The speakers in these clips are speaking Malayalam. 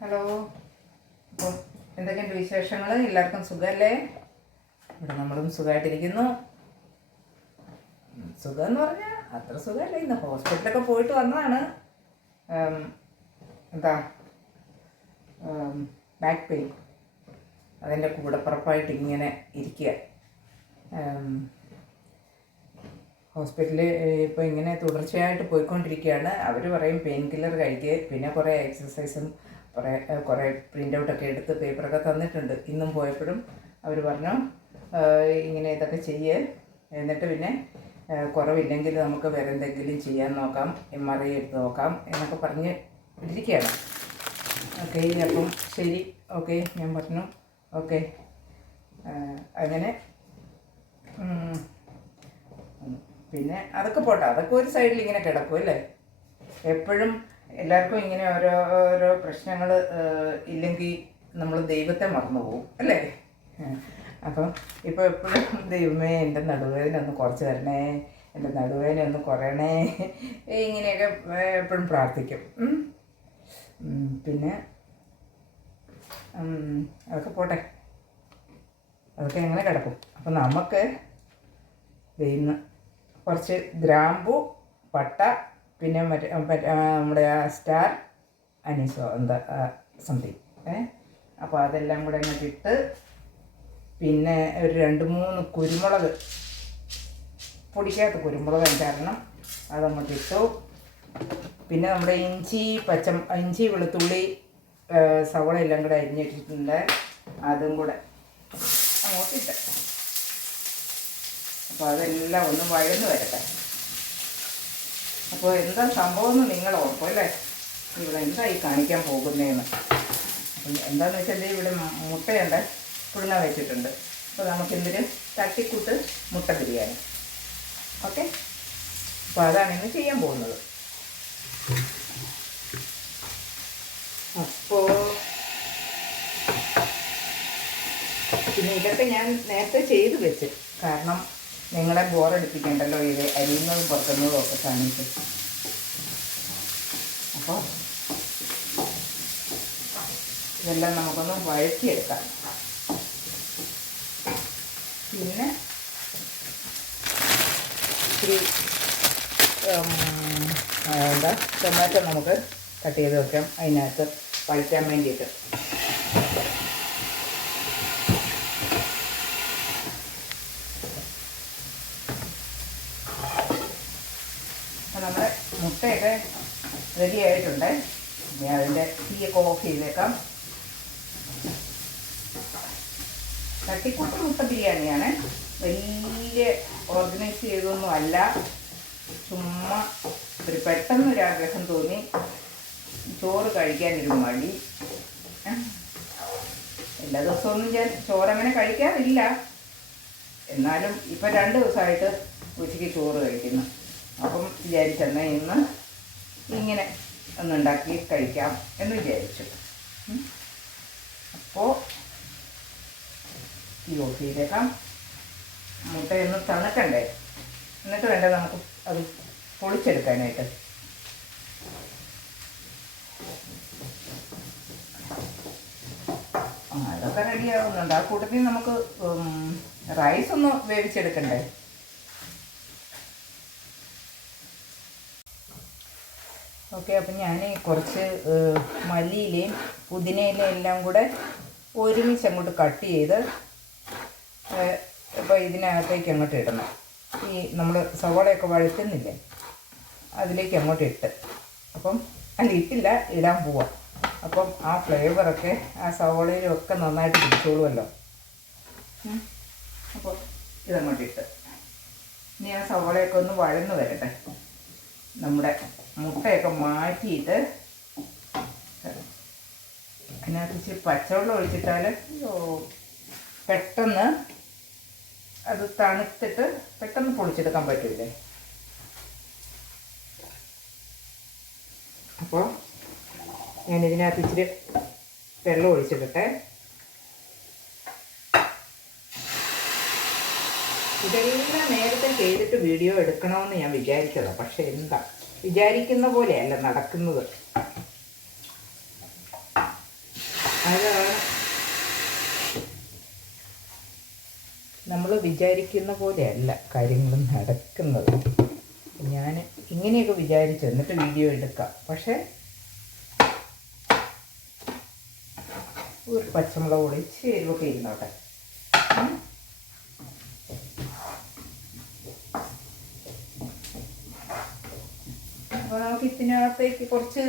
ഹലോ. അപ്പം എന്തൊക്കെയുണ്ട് വിശേഷങ്ങൾ എല്ലാവർക്കും സുഖമല്ലേ ഇവിടെ നമ്മളും സുഖമായിട്ടിരിക്കുന്നു സുഖം എന്ന് പറഞ്ഞാൽ അത്ര സുഖമല്ല. ഇന്ന് ഹോസ്പിറ്റലൊക്കെ പോയിട്ട് വന്നതാണ്. എന്താ? Back pain. അതിന്റെ കൂടപ്പുറപ്പായിട്ട് ഇങ്ങനെ ഇരിക്കുക ഹോസ്പിറ്റലിൽ ഇപ്പോൾ ഇങ്ങനെ തുടർച്ചയായിട്ട് പോയിക്കൊണ്ടിരിക്കുകയാണ് അവർ പറയും പെയിൻ കില്ലർ കഴിക്കുക പിന്നെ കുറേ എക്സസൈസും കുറേ കുറേ പ്രിന്റ് ഔട്ടൊക്കെ എടുത്ത് പേപ്പറൊക്കെ തന്നിട്ടുണ്ട്. ഇന്നും പോയപ്പോഴും അവർ പറഞ്ഞു ഇങ്ങനെ ഇതൊക്കെ ചെയ്യ്. എന്നിട്ട് പിന്നെ കുറവില്ലെങ്കിൽ നമുക്ക് വേറെ എന്തെങ്കിലും ചെയ്യാൻ നോക്കാം എം ആർ ഐ എടുത്ത് നോക്കാം എന്നൊക്കെ പറഞ്ഞ് ഇരിക്കുകയാണ് ഓക്കെ അപ്പം ശരി. ഓക്കെ ഞാൻ പറഞ്ഞു. ഓക്കെ. അങ്ങനെ. പിന്നെ അതൊക്കെ പോട്ടെ. അതൊക്കെ ഒരു സൈഡിൽ ഇങ്ങനെ കിടക്കും അല്ലേ? എപ്പോഴും എല്ലാവർക്കും ഇങ്ങനെ ഓരോ ഓരോ പ്രശ്നങ്ങൾ ഇല്ലെങ്കിൽ നമ്മൾ ദൈവത്തെ മറന്നു പോകും അല്ലേ. അപ്പം ഇപ്പോൾ എപ്പോഴും ദൈവമേ എന്റെ നടുവേദന ഒന്ന് കുറച്ച് തരണേ എന്റെ നടുവേദന ഒന്ന് കുറയണേ ഇങ്ങനെയൊക്കെ എപ്പോഴും പ്രാർത്ഥിക്കും. പിന്നെ അതൊക്കെ പോട്ടെ. അതൊക്കെ എങ്ങനെ കിടക്കും. അപ്പം നമുക്ക് ദൈവം കുറച്ച് ഗ്രാമ്പു പട്ട പിന്നെ മറ്റേ നമ്മുടെ സ്റ്റാർ അനീസോ എന്താ സംതിങ് ഏ? അപ്പോൾ അതെല്ലാം കൂടെ അങ്ങോട്ട് പിന്നെ ഒരു രണ്ട് മൂന്ന് കുരുമുളക് പൊടിക്കാത്ത കുരുമുളക് കാരണം അതങ്ങോട്ട് ഇട്ടു. പിന്നെ നമ്മുടെ ഇഞ്ചി പച്ച ഇഞ്ചി വെളുത്തുള്ളി സവള എല്ലാം കൂടെ അരിഞ്ഞിട്ടിട്ടുണ്ട്. അതും കൂടെ അങ്ങോട്ടിട്ട് അപ്പോൾ അതെല്ലാം ഒന്ന് വഴന്ന് വരട്ടെ. അപ്പോൾ എന്താ സംഭവം എന്ന് നിങ്ങൾ ഓർക്കും അല്ലേ? ഇവിടെ എന്താ ഈ കാണിക്കാൻ പോകുന്നതെന്ന് എന്താണെന്ന് വെച്ചാൽ ഇവിടെ മുട്ടയുണ്ട്. പുഴുന്ന വെച്ചിട്ടുണ്ട്. അപ്പോൾ നമുക്ക് എന്തിനും? തട്ടിക്കൂട്ട് മുട്ട ബിരിയാണി. ഓക്കെ? അപ്പോൾ അതാണ് ഇന്ന് ചെയ്യാൻ പോകുന്നത്. അപ്പോൾ പിന്നെ ഇതൊക്കെ ഞാൻ നേരത്തെ ചെയ്ത് വെച്ച്. കാരണം നിങ്ങളെ ബോറടിപ്പിക്കണ്ടല്ലോ ഇത് അരിയുന്നതും പുറത്തുന്നതും ഒക്കെ കാണിച്ച് അപ്പോൾ ഇതെല്ലാം നമുക്കൊന്ന് വഴറ്റിയെടുക്കാം. പിന്നെ ഇത്തിരി എന്താ ടൊമാറ്റോ നമുക്ക് കട്ട് ചെയ്ത് വെക്കാം. അതിനകത്ത് വഴറ്റാൻ വേണ്ടിയിട്ട് അപ്പോൾ നമ്മുടെ മുട്ടയൊക്കെ റെഡി ആയിട്ടുണ്ട് ഇനി അതിന്റെ തീയൊക്കെ ഓഫ് മുട്ട ബിരിയാണിയാണ്. വലിയ ഓർഗനൈസ് ചെയ്തൊന്നും അല്ല. ചുമ്മാ ഒരു ആഗ്രഹം തോന്നി. ചോറ് കഴിക്കാനൊരു മടി? എല്ലാ ദിവസമൊന്നും ഞാൻ ചോറങ്ങനെ കഴിക്കാറില്ല. എന്നാലും ഇപ്പം രണ്ട് ദിവസമായിട്ട് ഉച്ചയ്ക്ക് ചോറ് കഴിക്കുന്നു. അപ്പം വിചാരിച്ചെന്നാൽ ഇന്ന് ഇങ്ങനെ ഒന്നുണ്ടാക്കി കഴിക്കാം എന്ന് വിചാരിച്ചു. അപ്പോ അപ്പോൾ ഈ ഓഫ് ചെയ്തേക്കാം മുട്ടയൊന്ന് തണുക്കണ്ടേ? എന്നിട്ട് വേണ്ട നമുക്ക് അത് പൊളിച്ചെടുക്കാനായിട്ട്? അതൊക്കെ റെഡി ആവുന്നുണ്ട്. ആ കൂട്ടത്തിൽ നമുക്ക് റൈസ് ഒന്ന് വേവിച്ചെടുക്കണ്ടേ? ഓക്കെ അപ്പം ഞാൻ കുറച്ച് മല്ലിയിലയും പുതിനയിലയും എല്ലാം കൂടെ ഒരുമിച്ച് അങ്ങോട്ട് കട്ട് ചെയ്ത് ഇപ്പോൾ ഇതിനകത്തേക്ക് അങ്ങോട്ട് ഇടണം. ഈ നമ്മൾ സവോളയൊക്കെ വഴറ്റുന്നില്ലേ അതിലേക്ക് അങ്ങോട്ട് ഇട്ട്. അപ്പം അല്ല ഇട്ടില്ല ഇടാൻ പോവാം. അപ്പം ആ ഫ്ലേവറൊക്കെ ആ സവോളയിലും ഒക്കെ നന്നായിട്ട് പിടിച്ചോളുമല്ലോ അപ്പോൾ ഇതങ്ങോട്ടിട്ട് ഇനി ആ സവോളയൊക്കെ ഒന്ന് വഴന്ന് വരട്ടെ. നമ്മുടെ മുട്ടയൊക്കെ മാറ്റിയിട്ട് അതിനകത്ത് ഇച്ചിരി പച്ചവെള്ളം ഒഴിച്ചിട്ടാൽ പെട്ടെന്ന് അത് തണുത്തിട്ട് പെട്ടെന്ന് പൊളിച്ചെടുക്കാൻ പറ്റില്ലേ അപ്പോൾ ഞാൻ ഇതിനകത്ത് ഇച്ചിരി വെള്ളം ഒഴിച്ചിട്ടെ ഇതെല്ലാം നേരത്തെ ചെയ്തിട്ട് വീഡിയോ എടുക്കണമെന്ന് ഞാൻ വിചാരിച്ചതാണ് പക്ഷെ എന്താ? വിചാരിക്കുന്ന പോലെയല്ല നടക്കുന്നത്. അതാണ് നമ്മൾ വിചാരിക്കുന്ന പോലെയല്ല കാര്യങ്ങൾ നടക്കുന്നത്. ഞാൻ ഇങ്ങനെയൊക്കെ വിചാരിച്ചു എന്നിട്ട് വീഡിയോ എടുക്കാം. പക്ഷേ ഒരു പച്ചമുളക് ഇച്ചിരി എരിവൊക്കെ ഇരുന്നോട്ടെ. അപ്പോൾ നമുക്ക് ഇതിനകത്തേക്ക് കുറച്ച്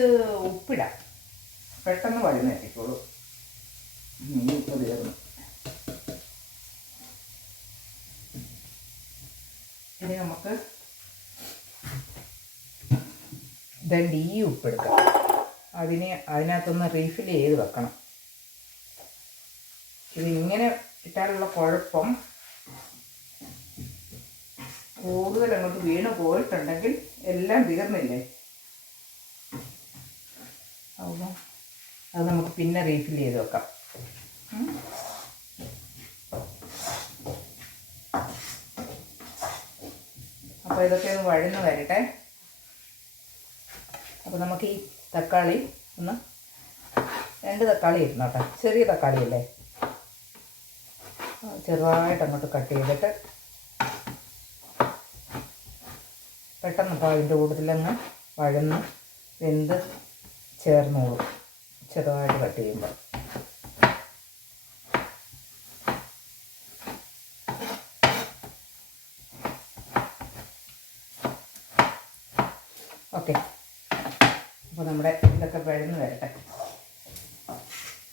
ഉപ്പിടാം. പെട്ടെന്ന് വഴുന്നേറ്റിക്കോളൂ ഈ ഉപ്പ് തീർന്നു ഇനി നമുക്ക് ദണ്ട് ഈ ഉപ്പെടുക്കാം അതിനെ അതിനകത്തൊന്ന് റീഫിൽ ചെയ്ത് വെക്കണം. ഇതിങ്ങനെ ഇട്ടാലുള്ള കുഴപ്പം കൂടുതൽ അങ്ങോട്ട് വീണ് പോയിട്ടുണ്ടെങ്കിൽ എല്ലാം തീർന്നില്ലേ അപ്പോൾ അത് നമുക്ക് പിന്നെ റീഫിൽ ചെയ്ത് വെക്കാം. അപ്പോൾ ഇതൊക്കെ ഒന്ന് വഴന്ന് വരട്ടെ. അപ്പോൾ നമുക്ക് ഈ തക്കാളി ഒന്ന് രണ്ട് തക്കാളി ഇരുന്നോട്ടെ ചെറിയ തക്കാളി അല്ലേ? ചെറുതായിട്ട് അങ്ങോട്ട് കട്ട് ചെയ്തിട്ട് പെട്ടെന്ന് അപ്പോൾ അതിന്റെ കൂട്ടത്തിലങ്ങ് വഴന്ന് വെന്ത് ചേർന്നോളും. ചെറുതായിട്ട് കട്ട് ചെയ്യുമ്പോൾ. ഓക്കെ. അപ്പോൾ നമ്മുടെ ഇതൊക്കെ പഴന്ന് വരട്ടെ.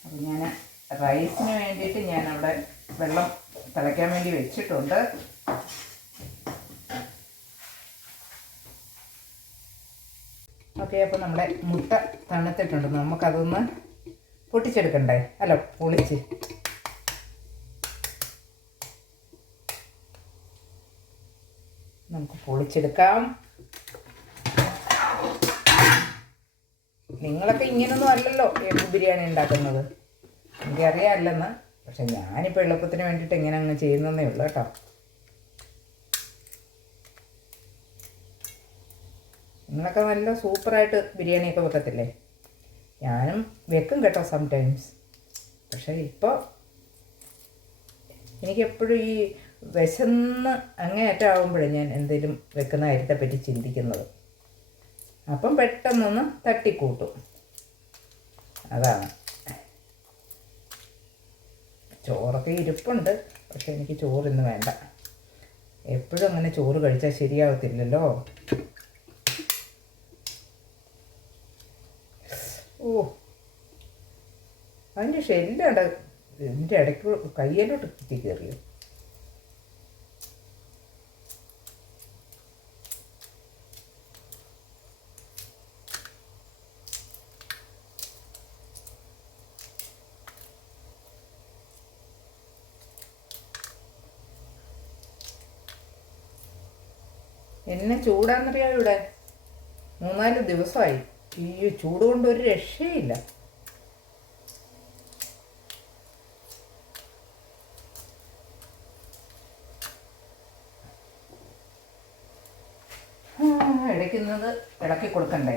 അപ്പോൾ ഞാൻ റൈസിന് വേണ്ടിയിട്ട് ഞാൻ അവിടെ വെള്ളം തിളയ്ക്കാൻ വേണ്ടി വെച്ചിട്ടുണ്ട്. ഓക്കെ അപ്പോൾ നമ്മുടെ മുട്ട തണുത്തിട്ടുണ്ട്. നമുക്കതൊന്ന് പൊട്ടിച്ചെടുക്കണ്ടേ? അല്ല പൊളിച്ച്. നമുക്ക് പൊളിച്ചെടുക്കാം. നിങ്ങളൊക്കെ ഇങ്ങനൊന്നും അല്ലല്ലോ എഗ് ബിരിയാണി ഉണ്ടാക്കുന്നത്. എനിക്കറിയാമല്ലെന്ന് പക്ഷെ ഞാനിപ്പോൾ എളുപ്പത്തിന് വേണ്ടിയിട്ട് ഇങ്ങനെ അങ്ങ് ചെയ്യുന്നതേ ഉള്ളൂ കേട്ടോ. നിങ്ങളൊക്കെ നല്ല സൂപ്പറായിട്ട് ബിരിയാണിയൊക്കെ വെക്കത്തില്ലേ? ഞാനും വെക്കും കേട്ടോ സംടൈംസ് പക്ഷേ ഇപ്പോൾ എനിക്കെപ്പോഴും ഈ വിശന്ന് അങ്ങേയറ്റം ആകുമ്പോഴേ ഞാൻ എന്തെങ്കിലും വെക്കുന്ന കാര്യത്തെ പറ്റി ചിന്തിക്കുന്നത്. അപ്പം പെട്ടെന്നൊന്ന് തട്ടിക്കൂട്ടും. അതാണ്. ചോറൊക്കെ ഇരിപ്പുണ്ട് പക്ഷെ എനിക്ക് ചോറിന്ന് വേണ്ട. എപ്പോഴും അങ്ങനെ ചോറ് കഴിച്ചാൽ ശരിയാവത്തില്ലല്ലോ? ഓ. അതിന്റെ ഷെല്ലട എന്റെ ഇടയ്ക്ക് കയ്യിലോട്ട് കുത്തി കയറിയോ എന്നെ ചൂടാന്നറിയാം ഇവിടെ. മൂന്നാൽ ദിവസമായി. ഈ ചൂട് കൊണ്ട് ഒരു രക്ഷയില്ല. ഇടയ്ക്കുന്നത് ഇളക്കി കൊടുക്കണ്ടേ?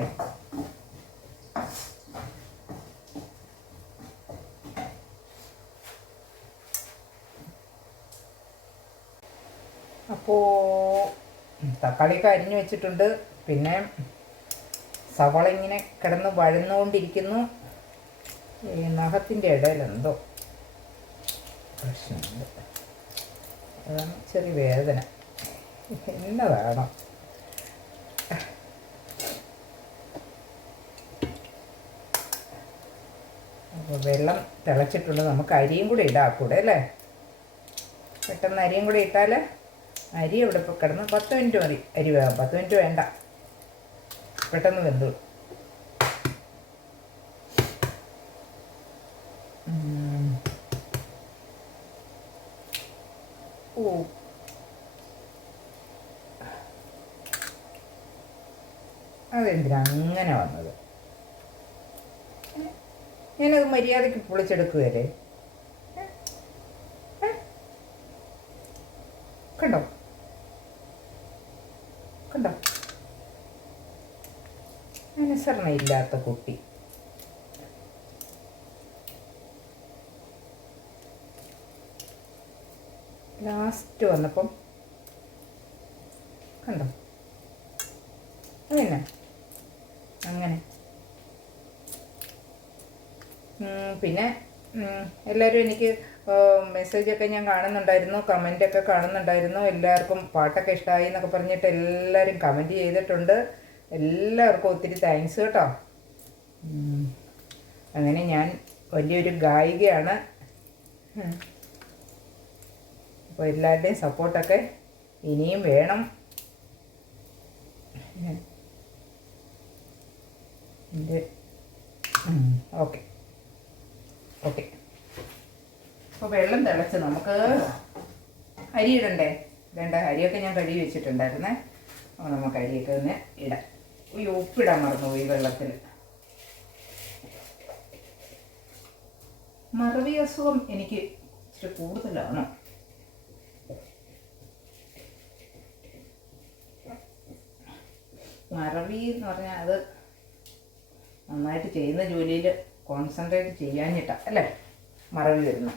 അപ്പോ തക്കാളിയൊക്കെ അരിഞ്ഞു വെച്ചിട്ടുണ്ട്. പിന്നെ സവാള ഇങ്ങനെ കിടന്ന് വഴന്നുകൊണ്ടിരിക്കുന്നു. നഖത്തിന്റെ ഇടയിൽ എന്തോ പ്രശ്നമുണ്ട്. അതാണ് ചെറിയ വേദന. എന്നതാണോ അപ്പോൾ വെള്ളം തിളച്ചിട്ടുണ്ട് നമുക്ക് അരിയും കൂടെ ഇടാം കൂടെ അല്ലേ? പെട്ടെന്ന് അരിയും കൂടെ ഇട്ടാൽ അരി ഇവിടെ ഇപ്പോൾ കിടന്ന് പത്ത് മിനിറ്റ് മതി. അരി വേണം പത്ത് മിനിറ്റ് വേണ്ട. പെട്ടെന്ന് വെന്ത്. ഓ. അതെന്തിനാ അങ്ങനെ വന്നത്? ഞാനത് മര്യാദയ്ക്ക് പൊളിച്ചെടുക്കുകയല്ലേ അനുസരണ ഇല്ലാത്ത കുട്ടി. ലാസ്റ്റ് വന്നപ്പം കണ്ടോ? അങ്ങനെ. അങ്ങനെ പിന്നെ എല്ലാവരും എനിക്ക് മെസ്സേജൊക്കെ ഞാൻ കാണുന്നുണ്ടായിരുന്നു കമന്റൊക്കെ കാണുന്നുണ്ടായിരുന്നു. എല്ലാവർക്കും പാട്ടൊക്കെ ഇഷ്ടമായി എന്നൊക്കെ പറഞ്ഞിട്ട് എല്ലാവരും കമന്റ് ചെയ്തിട്ടുണ്ട്. എല്ലാവർക്കും ഒത്തിരി താങ്ക്സ് കേട്ടോ. അങ്ങനെ ഞാൻ വലിയൊരു ഗായികയാണ്. അപ്പോൾ എല്ലാവരുടെയും സപ്പോർട്ടൊക്കെ ഇനിയും വേണം. ഓക്കെ. ഓക്കെ. അപ്പോൾ വെള്ളം തിളച്ച് നമുക്ക് അരി ഇടണ്ടേ? വേണ്ട അരിയൊക്കെ ഞാൻ കഴുകി വെച്ചിട്ടുണ്ടായിരുന്നേ. അപ്പോൾ നമുക്ക് അരിയൊക്കെ ഒന്ന് ഇടാം. ഈ ഉപ്പിടാൻ മറന്നുപോയി വെള്ളത്തിൽ മറവി അസുഖം എനിക്ക് ഇച്ചിരി കൂടുതലാണ്. മറവി എന്ന് പറഞ്ഞാൽ അത് നന്നായിട്ട് ചെയ്യുന്ന ജോലിയിൽ കോൺസെൻട്രേറ്റ് ചെയ്യാഞ്ഞിട്ടാ അല്ലേ? മറവി വരുന്നു.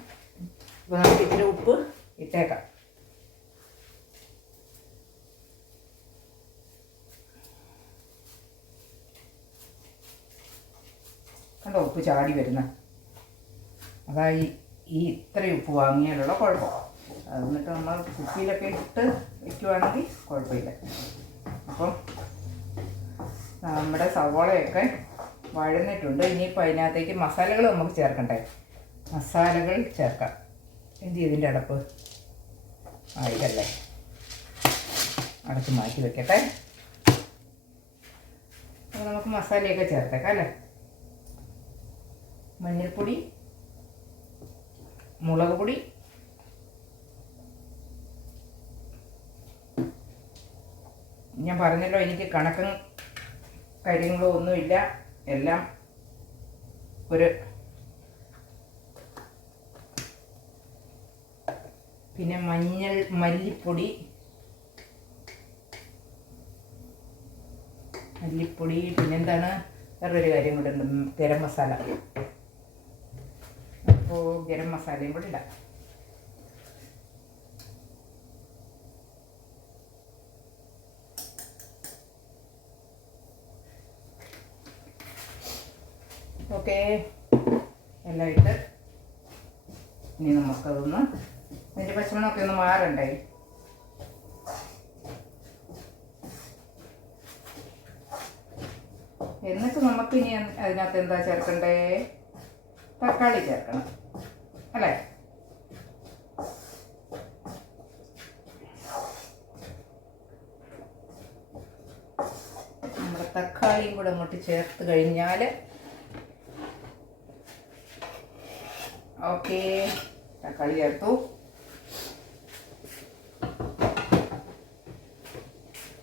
അപ്പോൾ നമുക്ക് ഇത്തിരി ഉപ്പ് ഇട്ടേക്കാം. കണ്ടോ ഉപ്പ് ചാടി വരുന്ന. അതായി ഈ ഇത്രയും ഉപ്പ് വാങ്ങിയാലുള്ള കുഴപ്പം. എന്നിട്ട് നമ്മൾ കുപ്പിയിലൊക്കെ ഇട്ട് വയ്ക്കുവാണെങ്കിൽ കുഴപ്പമില്ല. അപ്പം നമ്മുടെ സവോളയൊക്കെ വഴന്നിട്ടുണ്ട്. ഇനിയിപ്പോൾ അതിനകത്തേക്ക് മസാലകൾ നമുക്ക് ചേർക്കണ്ടേ? മസാലകൾ ചേർക്കാം. എന്ത് ഇതിന്റെ അടപ്പ്? ആ ഇതല്ലേ. അടച്ച് മാറ്റി വെക്കട്ടെ. അപ്പോൾ നമുക്ക് മസാലയൊക്കെ ചേർത്തേക്കാം അല്ലേ? മഞ്ഞൾപ്പൊടി മുളക് പൊടി ഞാൻ പറഞ്ഞല്ലോ എനിക്ക് കണക്കും കാര്യങ്ങളോ ഒന്നുമില്ല. എല്ലാം ഒരു പിന്നെ മഞ്ഞൾ മല്ലിപ്പൊടി മല്ലിപ്പൊടി പിന്നെന്താണ്? വേറൊരു കാര്യം കൂടെ ഉണ്ട്. ഗരം മസാല. അപ്പോൾ ഗരം മസാലയും കൂടെ ഇടാം. ഓക്കെ. എല്ലാം ഇട്ട് ഇനി നമുക്കതൊന്ന് അതിന്റെ പച്ചമണമൊക്കെ ഒന്ന് മാറണ്ടേ? എന്നിട്ട് നമുക്ക് ഇനി അതിനകത്ത് എന്താ ചേർക്കണ്ടേ? തക്കാളി ചേർക്കണം. അല്ലേ? നമ്മുടെ തക്കാളിയും കൂടെ അങ്ങോട്ട് ചേർത്ത് കഴിഞ്ഞാൽ ഓക്കെ. തക്കാളി ചേർത്തു.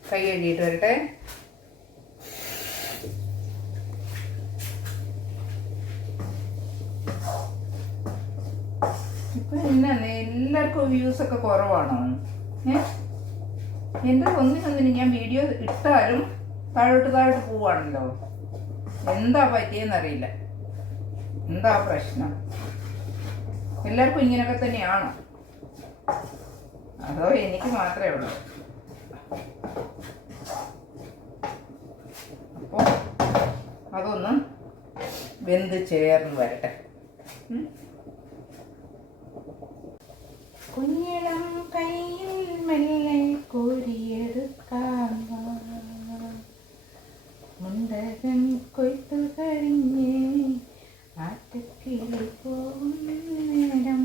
കൈ കഴുകിയിട്ട് വരട്ടെ ഇപ്പൊ എന്നാ എല്ലാവർക്കും വ്യൂസ് ഒക്കെ കുറവാണോ എന്റെ ഒന്നിനൊന്നിന് ഞാൻ വീഡിയോ ഇട്ടാലും താഴോട്ട് താഴോട്ട് പോവാണല്ലോ. എന്താ പറ്റിയെന്നറിയില്ല. എന്താ പ്രശ്നം? എല്ലാവർക്കും ഇങ്ങനെയൊക്കെ തന്നെയാണോ? അതോ എനിക്ക് മാത്രമേ ഉള്ളൂ? അപ്പോൾ അതൊന്ന് വെന്ത് ചേർന്ന് വരട്ടെ. കുഞ്ഞിളം കയ്യിൽ മെല്ലെ കോരിയെടുക്കാം മുണ്ടകൻ കൊയ്ത്തു കഴിഞ്ഞ് ആറ്റക്കിളി പോകും നേരം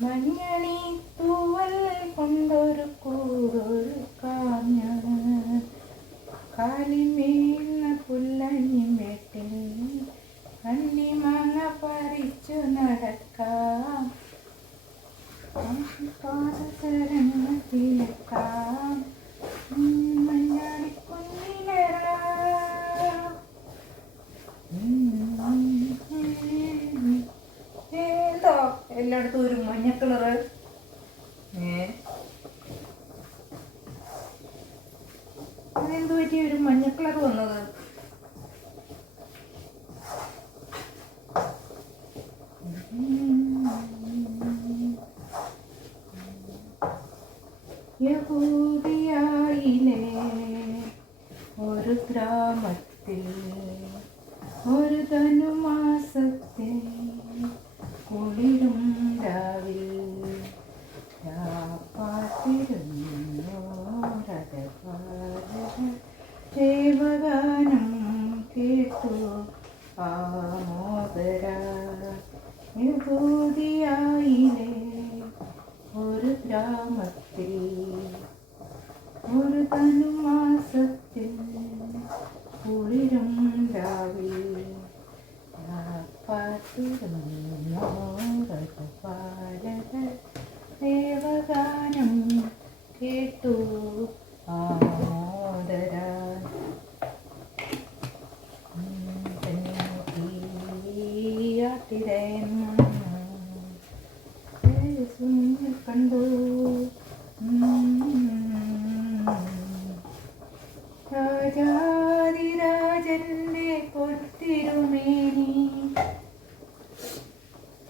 മഞ്ഞണി തൂവൽ കൊണ്ടൊരു കൂടൊരു കാഞ്ഞ കാലിമേന്ന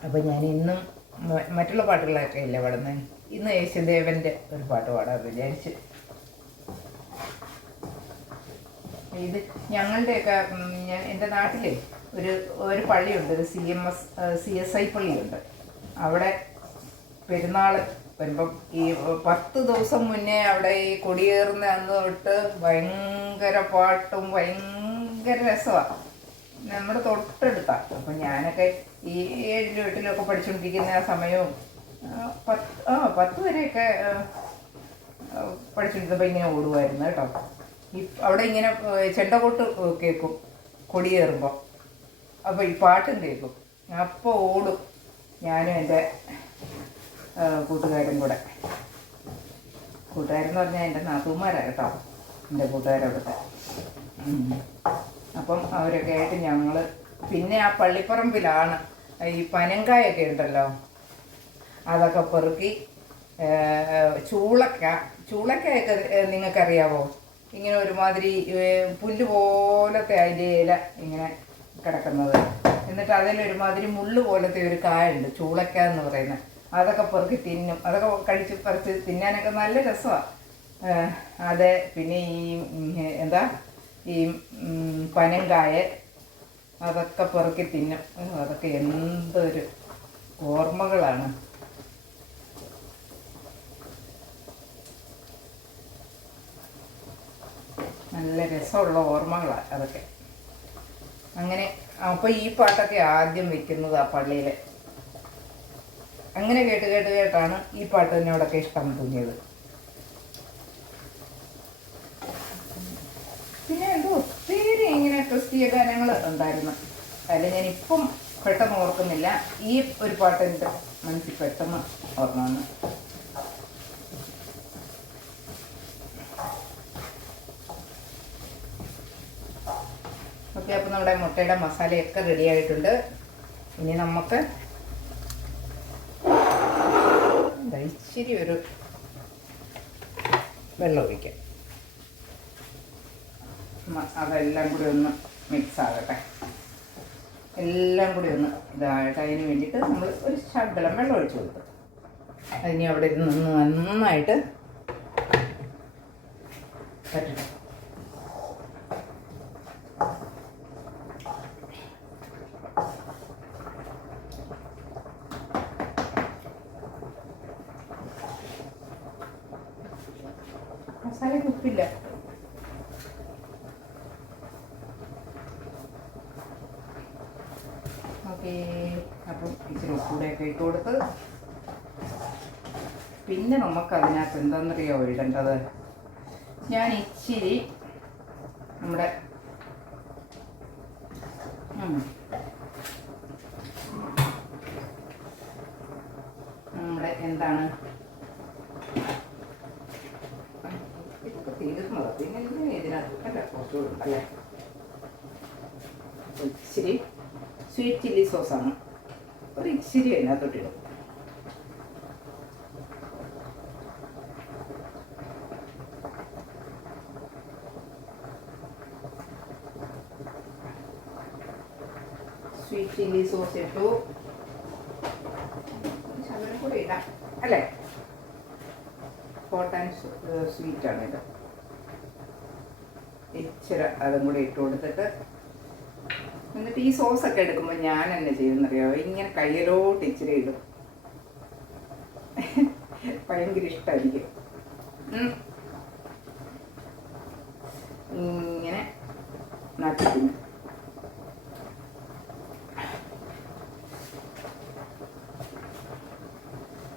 അപ്പം ഞാൻ ഇന്നും മറ്റുള്ള പാട്ടുകളൊക്കെ ഇല്ല പാടുന്നത് ഇന്ന് യേശുദേവന്റെ ഒരു പാട്ട് പാടാൻ വിചാരിച്ചു. ഇത് ഞങ്ങളുടെയൊക്കെ ഞാൻ എന്റെ നാട്ടിലെ ഒരു ഒരു പള്ളിയുണ്ട് ഒരു C M S C S I പള്ളിയുണ്ട്. അവിടെ പെരുന്നാൾ വരുമ്പം ഈ പത്ത് ദിവസം മുന്നേ അവിടെ ഈ കൊടിയേറുന്ന അന്ന് തൊട്ട് ഭയങ്കര പാട്ടും ഭയങ്കര രസമാണ് നമ്മുടെ തൊട്ടടുത്താണ് അപ്പം ഞാനൊക്കെ ഈ ഏഴിലും വീട്ടിലൊക്കെ പഠിച്ചുകൊണ്ടിരിക്കുന്ന ആ സമയവും പത്ത് ആ പത്ത് വരെയൊക്കെ പഠിച്ചിരുന്നപ്പോൾ ഇങ്ങനെ ഓടുമായിരുന്നു കേട്ടോ. ഈ അവിടെ ഇങ്ങനെ ചെണ്ട ചെണ്ടകൊട്ട് കേൾക്കും കൊടിയേറുമ്പോൾ അപ്പോൾ ഈ പാട്ടും കേൾക്കും അപ്പോൾ ഓടും ഞാനും എന്റെ കൂട്ടുകാരും കൂടെ. കൂട്ടുകാരെന്ന് പറഞ്ഞാൽ എന്റെ നാത്തൂമാരാണ് കേട്ടോ. എന്റെ കൂട്ടുകാരവിടുത്തെ അപ്പം അവരൊക്കെ ആയിട്ട് ഞങ്ങൾ പിന്നെ ആ പള്ളിപ്പറമ്പിലാണ് ഈ പനങ്കായൊക്കെ ഉണ്ടല്ലോ. അതൊക്കെ പെറുക്കി ചൂളക്ക ചൂളക്കയൊക്കെ നിങ്ങൾക്കറിയാവോ? ഇങ്ങനെ ഒരുമാതിരി പുല്ല് പോലത്തെ അതിന്റെ ഇല ഇങ്ങനെ കിടക്കുന്നത്. എന്നിട്ട് അതിലൊരുമാതിരി മുള്ളു പോലത്തെ ഒരു കായുണ്ട് ചൂളക്ക എന്ന് പറയുന്നത്. അതൊക്കെ പെറുക്കി തിന്നും. അതൊക്കെ കഴിച്ച് പറിച്ച് തിന്നാനൊക്കെ നല്ല രസമാണ് അത് പിന്നെ ഈ എന്താ? ഈ പനങ്കായ അതൊക്കെ പെറുക്കി തിന്നും. അതൊക്കെ എന്തൊരു ഓർമ്മകളാണ്. നല്ല രസമുള്ള ഓർമ്മകളാണ് അതൊക്കെ. അങ്ങനെ അപ്പോൾ ഈ പാട്ടൊക്കെ ആദ്യം വെക്കുന്നത് ആ പള്ളിയിൽ അങ്ങനെ കേട്ട് കേട്ട് കേട്ടാണ് ഈ പാട്ട് എന്നോടൊക്കെ ഇഷ്ടം തോന്നിയത് പിന്നെ എന്തോ ഒത്തിരി ഇങ്ങനെ ക്രിസ്തീയ ഗാനങ്ങൾ ഉണ്ടായിരുന്നു. അതിൽ ഞാൻ ഇപ്പം പെട്ടെന്ന് ഓർക്കുന്നില്ല. ഈ ഒരു പാട്ട് എന്റെ മനസ്സിൽ പെട്ടെന്ന് ഓർമ്മ വന്നു. ഓക്കെ അപ്പോൾ നമ്മുടെ മുട്ടയുടെ മസാലയൊക്കെ റെഡി ആയിട്ടുണ്ട്. ഇനി നമുക്ക് ഇച്ചിരി ഒരു വെള്ളം ഒഴിക്കാം. അതെല്ലാം കൂടി ഒന്ന് മിക്സ് ആകട്ടെ എല്ലാം കൂടി ഒന്ന് ഇതായിട്ട് അതിന് വേണ്ടിയിട്ട് നമ്മൾ ഒരു ശകലം വെള്ളം ഒഴിച്ചു കൊടുത്തു അതിനി അവിടെ ഇരുന്ന് നന്നായിട്ട് പറ്റട്ടെ മസാലയ്ക്ക് ഉപ്പില്ല ഓക്കെ അപ്പം ഇച്ചിരി ഉപ്പൂടെയൊക്കെ ഇട്ട് കൊടുത്ത് പിന്നെ നമുക്ക് അതിനകത്ത് ഇടേണ്ടത് ഞാൻ ഇച്ചിരി നമ്മുടെ നമ്മുടെ എന്താണ്? ഇതൊക്കെ തീരുന്നത് പിന്നെ ഇതിന് ഇതിനകത്ത് കുറച്ചുകൂടും അല്ലേ? ഇച്ചിരി സ്വീറ്റ് ചില്ലി സോസാണ് ഒരു ഇച്ചിരി അതിനകത്തോട്ടിടും സ്വീറ്റ് ചില്ലി സോസ് ഇട്ടു ശകലം കൂടി ഇടാം അല്ലേ ഹോട്ട് ആൻഡ് സ്വീറ്റാണ് ഇത്. ഇച്ചിരി അതും കൂടി ഇട്ട് കൊടുത്തിട്ട് എന്നിട്ട് ഈ സോസ് ഒക്കെ എടുക്കുമ്പോൾ ഞാൻ എന്നെ ചെയ്യുന്നറിയാമോ ഇങ്ങനെ കയ്യിലോട്ട് ഇച്ചിരി ഇടും. ഭയങ്കര ഇഷ്ടമായിരിക്കും ഇങ്ങനെ നട്ടിക്കുന്നു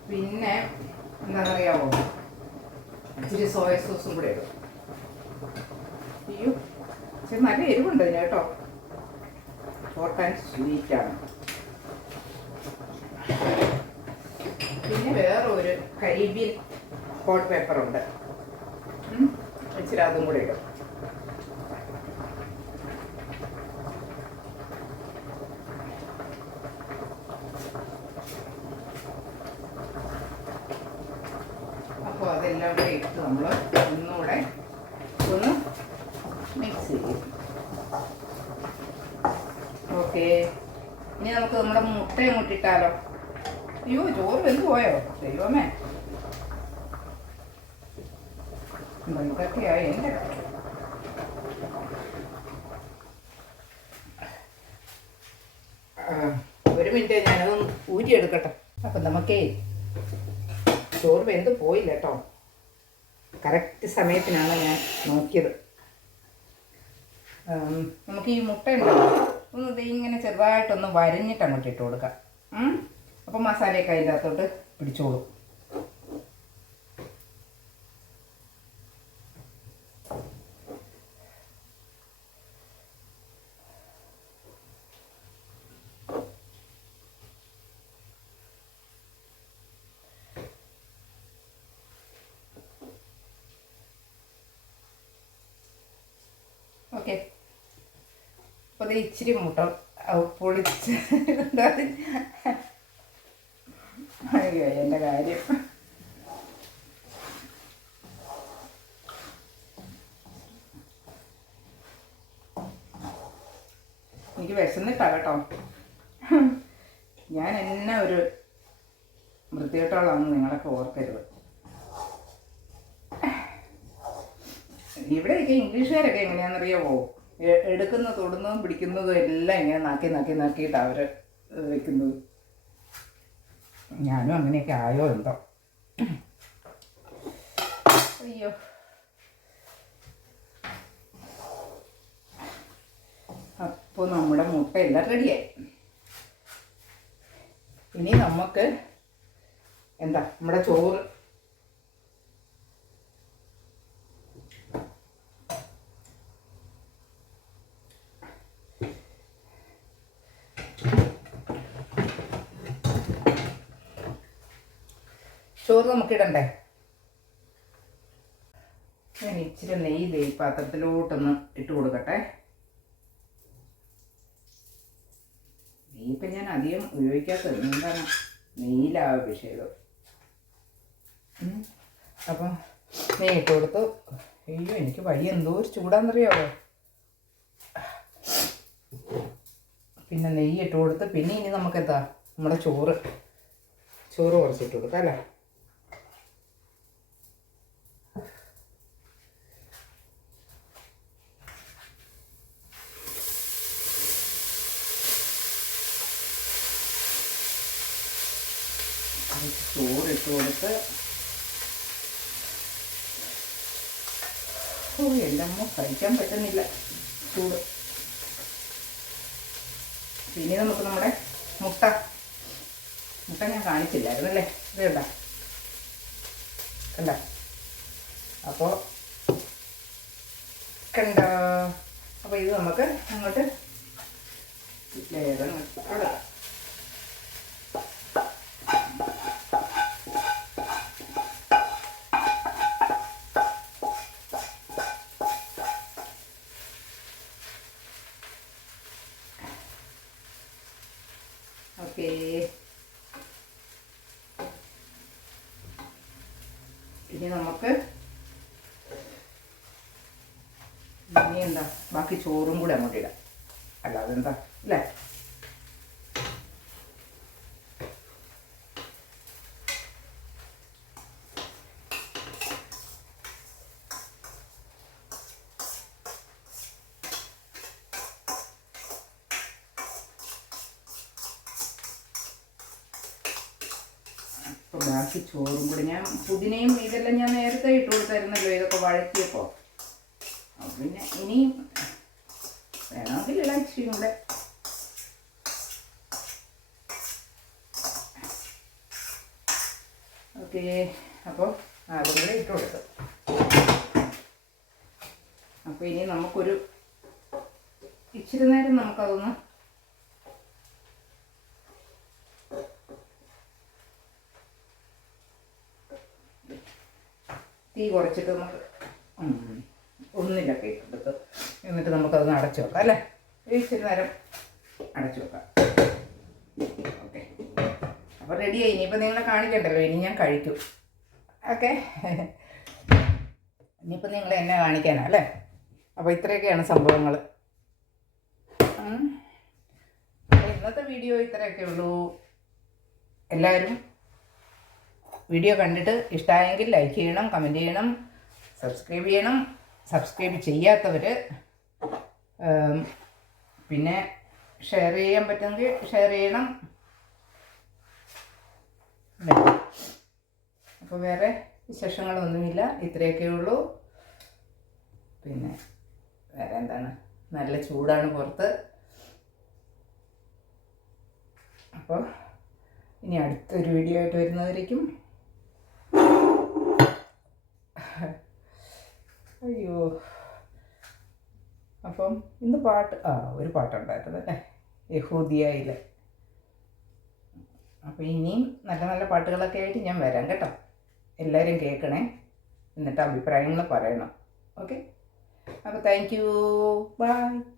പിന്നെ എന്താണെന്നറിയാമോ ഇച്ചിരി സോയ സോസും കൂടെ ഇടും അയ്യോ ഇച്ചിരി നല്ല എരിവുണ്ട് ഇതിന് കേട്ടോ ഹോട്ട് ആൻഡ് സ്വീറ്റ് ആണ് പിന്നെ വേറെ ഒരു കരീബിയൻ ഹോട്ട് പേപ്പർ ഉണ്ട് ഉം. ഇച്ചിരി അതും കൂടെ ഇടും അപ്പോൾ അതെല്ലാം കൂടെ ഇട്ട് നമ്മൾ ഒന്നുകൂടെ ഒന്ന് മിക്സ് ചെയ്യും ഓക്കെ ഇനി നമുക്ക് നമ്മുടെ മുട്ടയെ മുട്ടിട്ടാലോ? അയ്യോ ചോറ് വെന്ത് പോയോ? ദൈവമേ. എന്റെ. കാര്യം ആ, ഒരു മിനിറ്റ് ഞാനതൊന്ന് ഊരിയെടുക്കട്ടെ. അപ്പം നമുക്കേ ചോറ് വെന്ത് പോയില്ല കേട്ടോ. കറക്റ്റ് സമയത്തിനാണ് ഞാൻ നോക്കിയത്. നമുക്ക് ഈ മുട്ട ഉണ്ടല്ലോ ഒന്ന് ദേ ഇങ്ങനെ ചെറുതായിട്ടൊന്ന് വരഞ്ഞിട്ട് അങ്ങോട്ട് ഇട്ട് കൊടുക്കാം. അപ്പോൾ അപ്പം മസാലയൊക്കെ അതിന്റെ അകത്തോട്ട് പിടിച്ചോളും ഓക്കെ അപ്പോൾ ഇച്ചിരി മുട്ട പൊളിച്ച്. അയ്യോ എന്റെ കാര്യം. എനിക്ക് വിശന്നിട്ടാ കേട്ടോ. ഞാൻ എന്നെ ഒരു വൃത്തികെട്ടോളാണെന്ന് നിങ്ങളൊക്കെ ഓർക്കരുത്. ഇവിടെയൊക്കെ ഇംഗ്ലീഷുകാരൊക്കെ എങ്ങനെയാണെന്നറിയാമോ എ- എടുക്കുന്ന തൊടുന്നതും പിടിക്കുന്നതും എല്ലാം ഇങ്ങനെ നാക്കി നാക്കി നാക്കിയിട്ട് അവർ വെക്കുന്നത്. ഞാനും അങ്ങനെയൊക്കെ ആയോ എന്തോ. അയ്യോ. അപ്പോൾ നമ്മുടെ മുട്ട എല്ലാം റെഡിയായി. ഇനി നമുക്ക് എന്താ നമ്മുടെ ചോറ് ചോറ് നമുക്ക് ഇടണ്ടേ? ഞാൻ ഇച്ചിരി നെയ്യ് ദേ പാത്രത്തിലോട്ടൊന്ന് ഇട്ട് കൊടുക്കട്ടെ. നെയ്യ് ഞാൻ അധികം ഉപയോഗിക്കാത്തത് എന്താണ്? നെയ്യിലാവ വിഷയത്. അപ്പം നെയ്യ് ഇട്ട് കൊടുത്തു അയ്യോ എനിക്ക് വഴി എന്തോ ഒരു ചൂടാന്നറിയാവോ? പിന്നെ നെയ്യ് ഇട്ട് കൊടുത്ത് പിന്നെ ഇനി നമുക്ക് എന്താ നമ്മുടെ ചോറ്. ചോറ് കുറച്ചിട്ട് കൊടുക്കാം അല്ലേ അതിലേക്ക് ചോറ് ഇട്ട് കൊടുത്ത് ഓ അമ്മ കഴിക്കാൻ പറ്റുന്നില്ല. ചൂട്. പിന്നെ നമുക്ക് നമ്മുടെ മുട്ട. മുട്ട ഞാൻ കാണിച്ചില്ലായിരുന്നല്ലേ ഇത് കണ്ട? കണ്ട? അപ്പോൾ കണ്ട? അപ്പോൾ ഇത് നമുക്ക് അങ്ങോട്ട് ലെയർ കൊടുക്കാം ഓക്കേ. ഇനി നമുക്ക് ഇനി എന്താ? ബാക്കി ചോറും കൂടെ അങ്ങോട്ട് ഇടാം. അല്ല അതെന്താ അല്ലേ? ഓക്കെ. അപ്പോൾ അതും ഇട്ട് കൊടുത്തു അപ്പോൾ ഇനി നമുക്കൊരു ഇച്ചിരി നേരം നമുക്കതൊന്ന് തീ കുറച്ചിട്ട് നമുക്ക് ഒന്നിലൊക്കെ ഇട്ടെടുത്ത് എന്നിട്ട് നമുക്കതൊന്ന് അടച്ചു വെക്കാം അല്ലേ? ഇച്ചിരി നേരം അടച്ചു വെക്കാം. അപ്പോൾ റെഡിയായി ഇനിയിപ്പോൾ നിങ്ങളെ കാണിക്കണ്ടല്ലോ. ഇനി ഞാൻ കഴിക്കും. ഓക്കെ ഇനിയിപ്പോൾ നിങ്ങൾ എന്നെ കാണിക്കാനാണ് അല്ലേ? അപ്പോൾ ഇത്രയൊക്കെയാണ് സംഭവങ്ങൾ ഇന്നത്തെ വീഡിയോ ഇത്രയൊക്കെ ഉള്ളൂ. എല്ലാവരും വീഡിയോ കണ്ടിട്ട് ഇഷ്ടമായെങ്കിൽ ലൈക്ക് ചെയ്യണം കമന്റ് ചെയ്യണം സബ്സ്ക്രൈബ് ചെയ്യണം. സബ്സ്ക്രൈബ് ചെയ്യാത്തവർ പിന്നെ ഷെയർ ചെയ്യാൻ പറ്റുമെങ്കിൽ ഷെയർ ചെയ്യണം. അപ്പോൾ വേറെ വിശേഷങ്ങളൊന്നുമില്ല. ഇത്രയൊക്കെ ഉള്ളൂ. പിന്നെ വേറെ എന്താണ്? നല്ല ചൂടാണ് പുറത്ത്. അപ്പോൾ ഇനി അടുത്തൊരു വീഡിയോ ആയിട്ട് വരുന്നതായിരിക്കും അയ്യോ. അപ്പം ഇന്ന് പാട്ട് ആ ഒരു പാട്ടുണ്ടായിരുന്നു അല്ലേ? യഹൂദിയയിലെ. അപ്പോൾ ഇനിയും നല്ല നല്ല പാട്ടുകളൊക്കെ ആയിട്ട് ഞാൻ വരാം കേട്ടോ. എല്ലാവരും കേൾക്കണേ. എന്നിട്ട് അഭിപ്രായങ്ങൾ പറയണം. ഓക്കെ? അപ്പോൾ താങ്ക് യു ബൈ